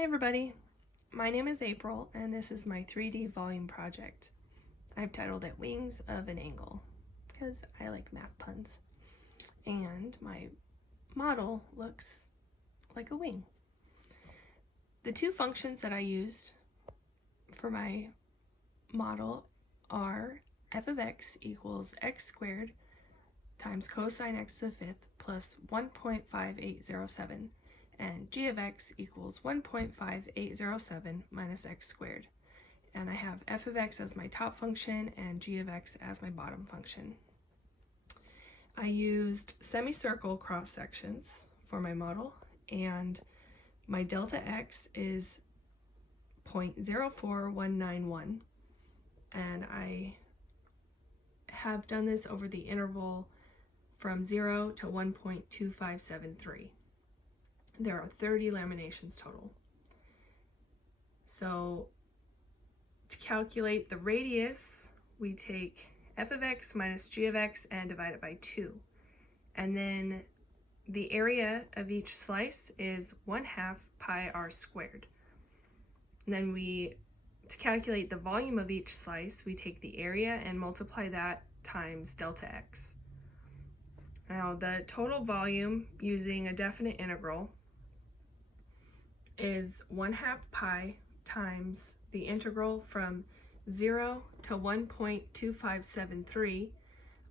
Hi everybody, my name is April and this is my 3D volume project. I've titled it Wings of an Angle because I like math puns. And my model looks like a wing. The two functions that I used for my model are f of x equals x squared times cosine x to the fifth plus 1.5807. And g of x equals 1.5807 minus x squared. And I have f of x as my top function and g of x as my bottom function. I used semicircle cross sections for my model, and my delta x is 0.04191, and I have done this over the interval from 0 to 1.2573. There are 30 laminations total. So to calculate the radius, we take f of x minus g of x and divide it by 2. And then the area of each slice is 1/2 pi r squared. And then to calculate the volume of each slice, we take the area and multiply that times delta x. Now the total volume using a definite integral is 1/2 pi times the integral from 0 to 1.2573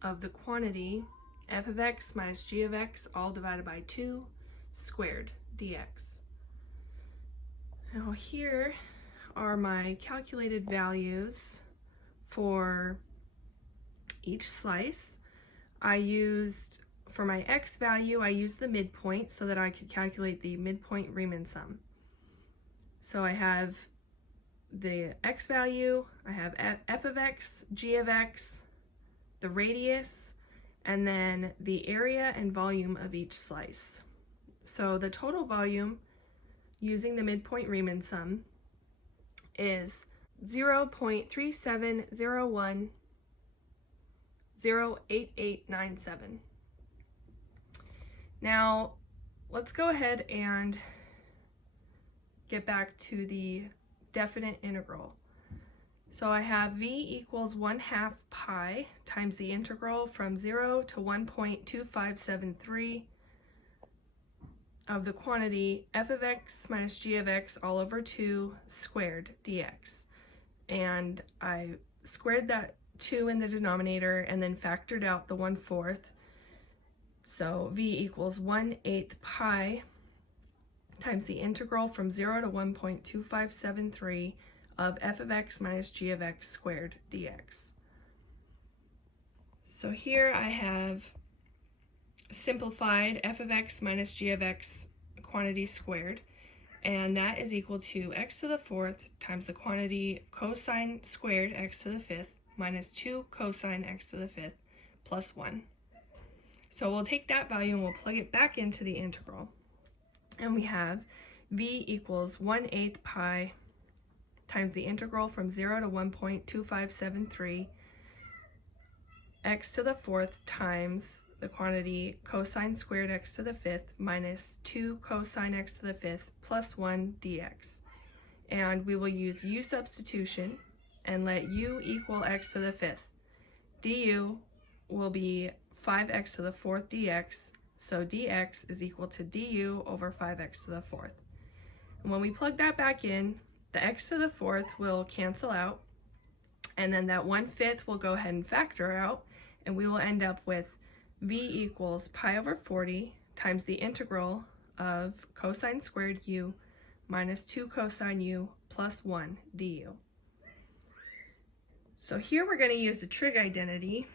of the quantity f of x minus g of x all divided by 2 squared dx. Now here are my calculated values for each slice. For my x value, I used the midpoint so that I could calculate the midpoint Riemann sum. So I have the x value, I have f of x, g of x, the radius, and then the area and volume of each slice. So the total volume using the midpoint Riemann sum is 0.3701,08897. Now let's go ahead and get back to the definite integral. So I have v equals 1/2 pi times the integral from 0 to 1.2573 of the quantity f of x minus g of x all over 2 squared dx. And I squared that 2 in the denominator and then factored out the 1/4. So v equals 1/8 pi times the integral from 0 to 1.2573 of f of x minus g of x squared dx. So here I have simplified f of x minus g of x quantity squared, and that is equal to x to the 4th times the quantity cosine squared x to the 5th minus 2 cosine x to the 5th plus 1. So we'll take that value and we'll plug it back into the integral. And we have v equals 1/8 pi times the integral from 0 to 1.2573 x to the 4th times the quantity cosine squared x to the 5th minus 2 cosine x to the 5th plus 1 dx. And we will use u substitution and let u equal x to the 5th. du will be 5x to the 4th dx. So dx is equal to du over 5x to the 4th. And when we plug that back in, the x to the 4th will cancel out, and then that 1/5 will go ahead and factor out, and we will end up with v equals pi over 40 times the integral of cosine squared u minus 2 cosine u plus 1 du. So here we're going to use the trig identity.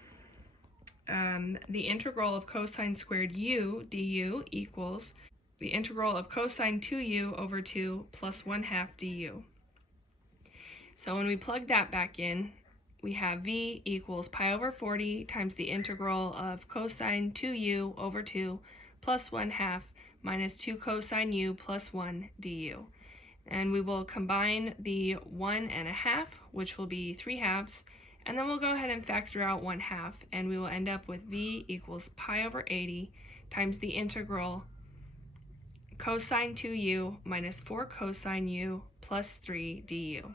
The integral of cosine squared u du equals the integral of cosine 2u over 2 plus 1/2 du. So when we plug that back in, we have v equals pi over 40 times the integral of cosine 2u over 2 plus 1/2 minus 2 cosine u plus 1 du. And we will combine the 1.5, which will be 3/2, and then we'll go ahead and factor out 1/2, and we will end up with v equals pi over 80 times the integral cosine 2u minus 4 cosine u plus 3 du.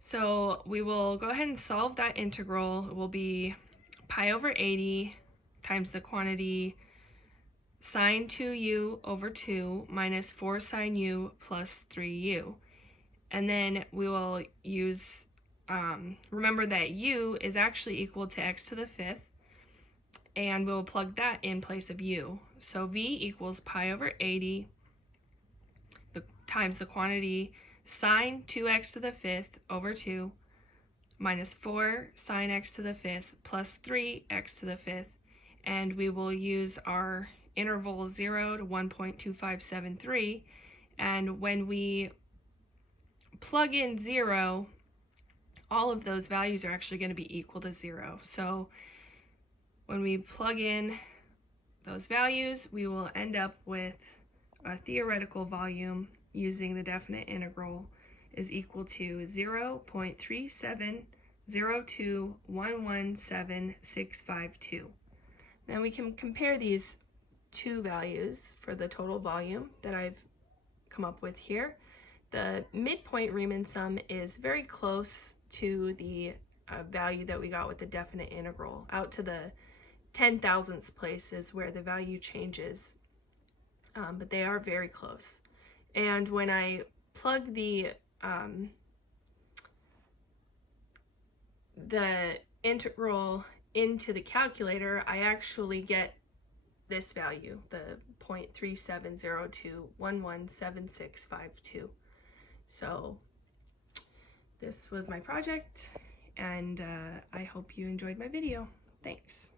So we will go ahead and solve that integral. It will be pi over 80 times the quantity sine 2u over 2 minus 4 sine u plus 3u. And then we will use, remember that u is actually equal to x to the 5th, and we'll plug that in place of u. So v equals pi over 80 times the quantity sine 2x to the 5th over 2 minus 4 sine x to the 5th plus 3x to the 5th, and we will use our interval 0 to 1.2573, and when we plug in 0, all of those values are actually going to be equal to 0. So when we plug in those values, we will end up with a theoretical volume using the definite integral is equal to 0.3702117,652. Then we can compare these two values for the total volume that I've come up with here. The midpoint Riemann sum is very close to the value that we got with the definite integral. Out to the 10,000th place is where the value changes, but they are very close. And when I plug the integral into the calculator, I actually get this value, the 0.3702117652. So this was my project, and I hope you enjoyed my video. Thanks.